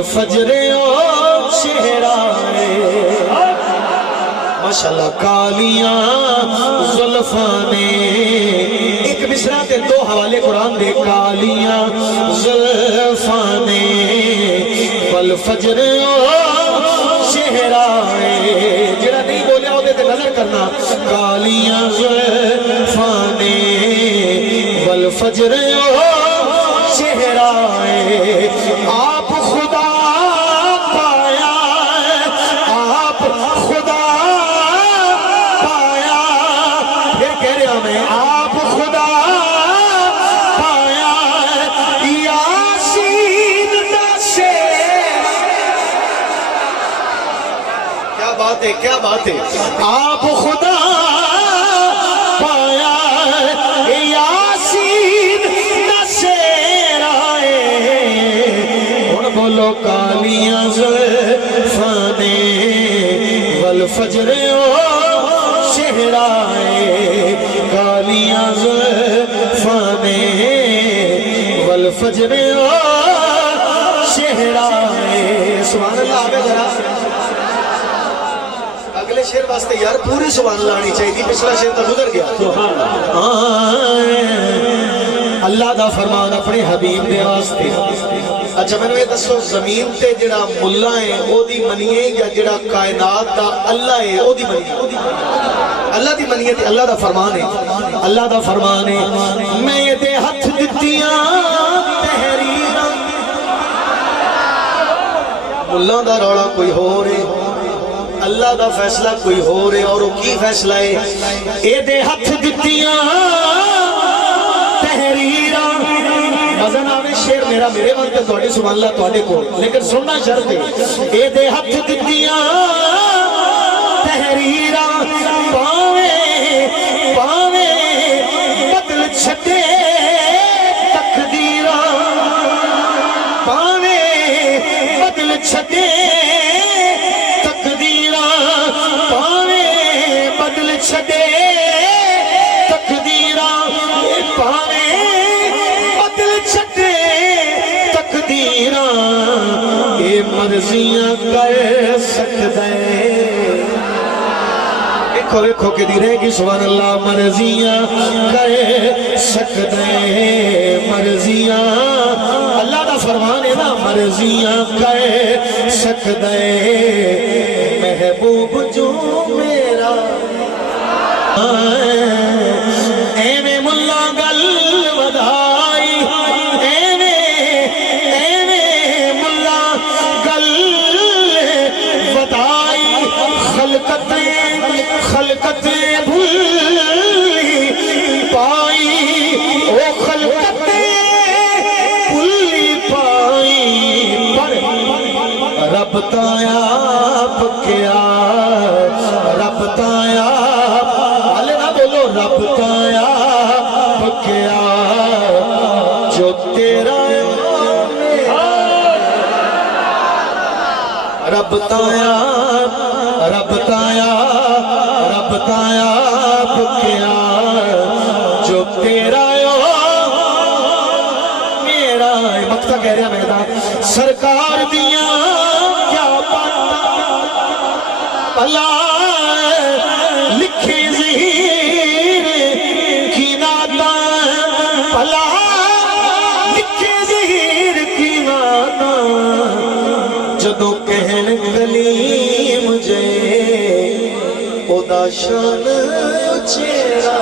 والفجر چہرہ ماشاءاللہ کالیاں زلفانے ایک مصرع تے دو حوالے قرآن دے کالیاں زلفانے والفجر چہرہ جڑا نہیں بولیا ہوتے تے نظر کرنا کالیاں زلفانے والفجر چہرہ آپ خدا پایا آپ خدا پایا پھر کہہ رہا میں آپ خدا پایا یاسین دسے کیا بات ہے کیا بات ہے آپ خدا پایا یاسین دسے بولو کالیاں زلفانے والفجر چہرہ کالیاں زلفانے والفجر چہرہ سبحان اللہ آبے ذرا اگلے شعر واسطے یار پوری سبحان اللہ آنی چاہیے پچھلا شعر تو گزر گیا سبحان اللہ دا فرمان اپنے حبیب دے واسطے اچھا میں نے یہ دسو زمین تے جڑا ملہ ہے او دی منیے یا جڑا کائنات دا اللہ ہے او دی منیے اللہ دی منیے تے اللہ دا فرمان ہے اللہ دا فرمان ہے میں یہ دے ہتھ دتیاں تحریراں ملہ دا روڑا کوئی ہو رہے اللہ دا فیصلہ کوئی ہو رہے اور وہ کی فیصلہ ہے اے دے ہتھ دتیاں تحریراں مزن آوے شیر میرا میرے وقت توڑی سبحان اللہ توڑے کو لیکن سننا شرط ہے اے دے ہتھ دتیاں تحریراں پاوے پاوے بدل چھتے تقدیراں پاوے بدل چھتے تقدیراں پاوے بدل چھتے تقدیراں پاوے یہ مرضیاں کر سکتا ہے ایکھو ایکھو کے دی رہے گی سبحان اللہ مرضیاں کر سکتا ہے مرضیاں اللہ دا فرمان ہے نا مرضیاں کر سکتا ہے محبوب جو میرا ایویں ملا گل ودائی خلقت بھولی پائی او خلقت بھولی پائی پر رب تایاب کیا رب تایاب والے نہ بولو رب تایاب کیا جو تیرا رب تایاب رب تایاب رب تایاب کیا جو تیرا میرا مقتہ کہہ رہا میدان سرکار دیا کیا اللہ لکھی ظہیر کی ناتا اللہ لکھی ظہیر کی ناتا جدو کہن کلیم جے او دا شان چہرہ